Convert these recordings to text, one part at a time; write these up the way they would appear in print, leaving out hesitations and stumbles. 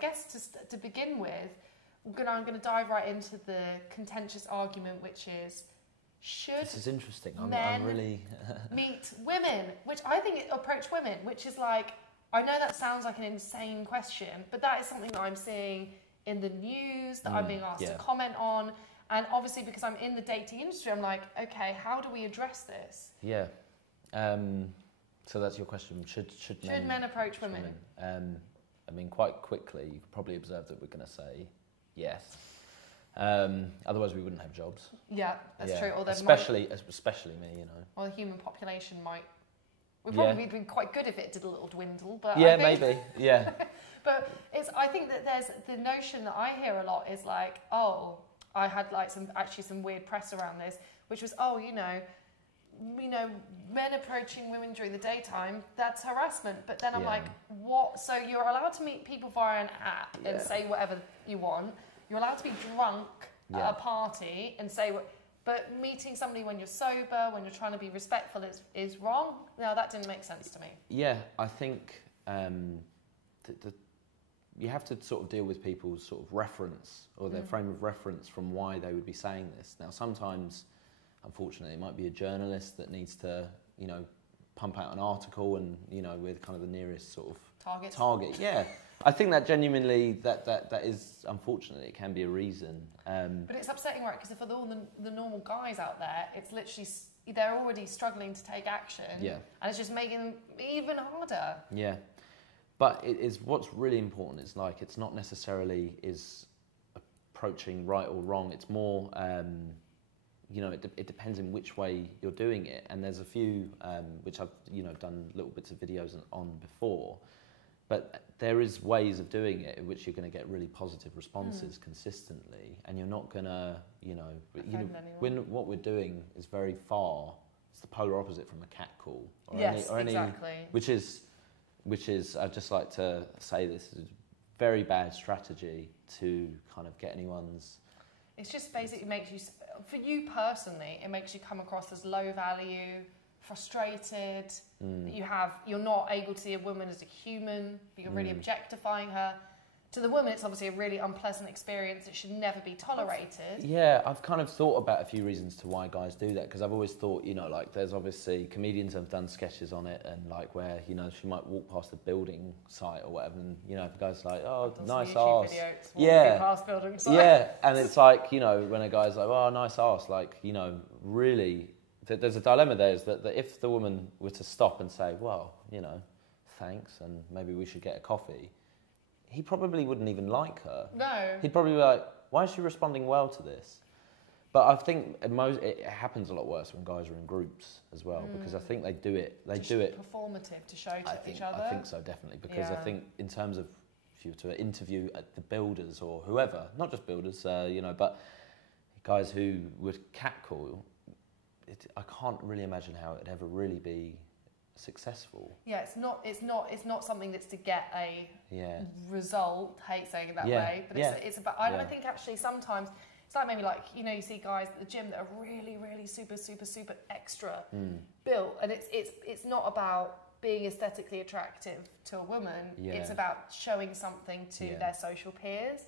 guess to begin with, I'm going to dive right into the contentious argument, which is, should this is interesting. men I'm really meet women, which I think approach women, which is like, I know that sounds like an insane question, but that is something that I'm seeing in the news, that I'm being asked to comment on. And obviously, because I'm in the dating industry, I'm like, okay, how do we address this? Yeah. So that's your question. Should men approach women? I mean, quite quickly, you could probably observe that we're going to say yes. Otherwise, we wouldn't have jobs. Yeah, that's true. Or especially me, you know. Or the human population might. We'd probably be quite good if it did a little dwindle, but yeah, I think, maybe, yeah. But I think that there's the notion that I hear a lot is like, oh, I had like some weird press around this, which was, oh, you know, men approaching women during the daytime, that's harassment. But then I'm like, what? So you're allowed to meet people via an app and say whatever you want. You're allowed to be drunk at a party and say what. But meeting somebody when you're sober, when you're trying to be respectful, is wrong. No, that didn't make sense to me. Yeah, I think you have to sort of deal with people's sort of reference or their frame of reference from why they would be saying this. Now, sometimes, unfortunately, it might be a journalist that needs to, you know, pump out an article and, you know, with kind of the nearest sort of target. Yeah. I think that genuinely, that is, unfortunately, it can be a reason. But it's upsetting, right? Because for all the normal guys out there, it's literally, they're already struggling to take action. Yeah. And it's just making them even harder. Yeah. But it is, what's really important is like, it's not necessarily is approaching right or wrong. It's more, you know, it depends in which way you're doing it. And there's a few, which I've, you know, done little bits of videos on before. But there is ways of doing it in which you're going to get really positive responses consistently, and you're not going to, what we're doing is very far. It's the polar opposite from a catcall, exactly. Which is I'd just like to say this is a very bad strategy to kind of get anyone's. It's just basically makes you, for you personally, it makes you come across as low value, frustrated, that you're not able to see a woman as a human, but you're really objectifying her. To the woman, it's obviously a really unpleasant experience. It should never be tolerated. Yeah, I've kind of thought about a few reasons to why guys do that, because I've always thought, you know, like there's obviously comedians have done sketches on it, and like where, you know, she might walk past a building site or whatever, and, you know, if a guy's like, oh, nice arse. Past building site. Yeah, and it's like, you know, when a guy's like, oh, nice arse, like, you know, really, there's a dilemma there, is that if the woman were to stop and say, well, you know, thanks, and maybe we should get a coffee, he probably wouldn't even like her. No. He'd probably be like, why is she responding well to this? But I think it happens a lot worse when guys are in groups as well, because I think they do it. Performative to show to each other. I think so, definitely, because I think in terms of if you were to interview at the builders or whoever, not just builders, you know, but guys who would catcall, I can't really imagine how it'd ever really be successful. Yeah, it's not something that's to get a result. Hate saying it that way, but it's about. I think actually sometimes it's like maybe like, you know, you see guys at the gym that are really super extra built, and it's not about being aesthetically attractive to a woman. It's about showing something to their social peers.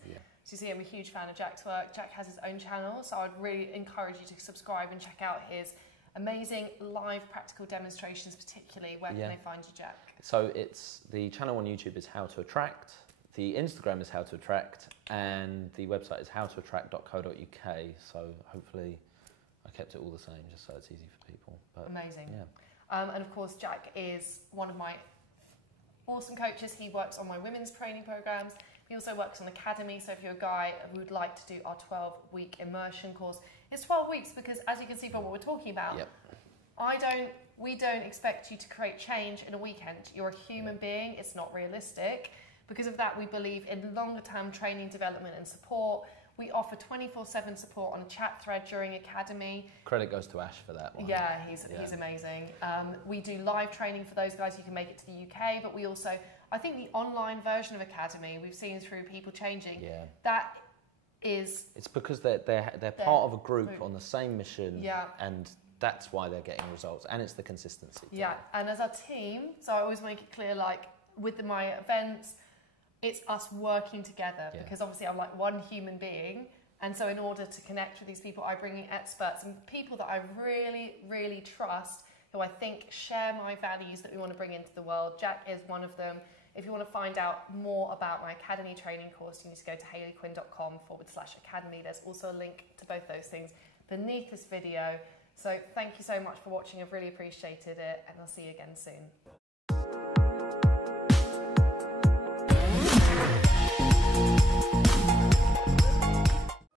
So you see, I'm a huge fan of Jack's work. Jack has his own channel, so I'd really encourage you to subscribe and check out his amazing live practical demonstrations, particularly. Where can they find you, Jack? So it's the channel on YouTube is How to Attract, the Instagram is How to Attract, and the website is howtoattract.co.uk. So hopefully I kept it all the same, just so it's easy for people. But, amazing. Yeah. And of course, Jack is one of my awesome coaches. He works on my women's training programs. He also works on Academy, so if you're a guy who would like to do our 12-week immersion course, it's 12 weeks because, as you can see from what we're talking about, we don't expect you to create change in a weekend. You're a human being. It's not realistic. Because of that, we believe in longer-term training, development and support. We offer 24/7 support on a chat thread during Academy. Credit goes to Ash for that one. Yeah, he's amazing. We do live training for those guys who can make it to the UK, but we also, I think the online version of Academy, we've seen through people changing, that is... It's because they're part of a group on the same mission, and that's why they're getting results, and it's the consistency. Yeah, and as a team, so I always make it clear, like, with my events, it's us working together, because obviously I'm like one human being. And so in order to connect with these people, I bring in experts and people that I really, really trust, who I think share my values that we want to bring into the world. Jack is one of them. If you want to find out more about my Academy training course, you need to go to hayleyquinn.com/academy. There's also a link to both those things beneath this video. So thank you so much for watching. I've really appreciated it, and I'll see you again soon.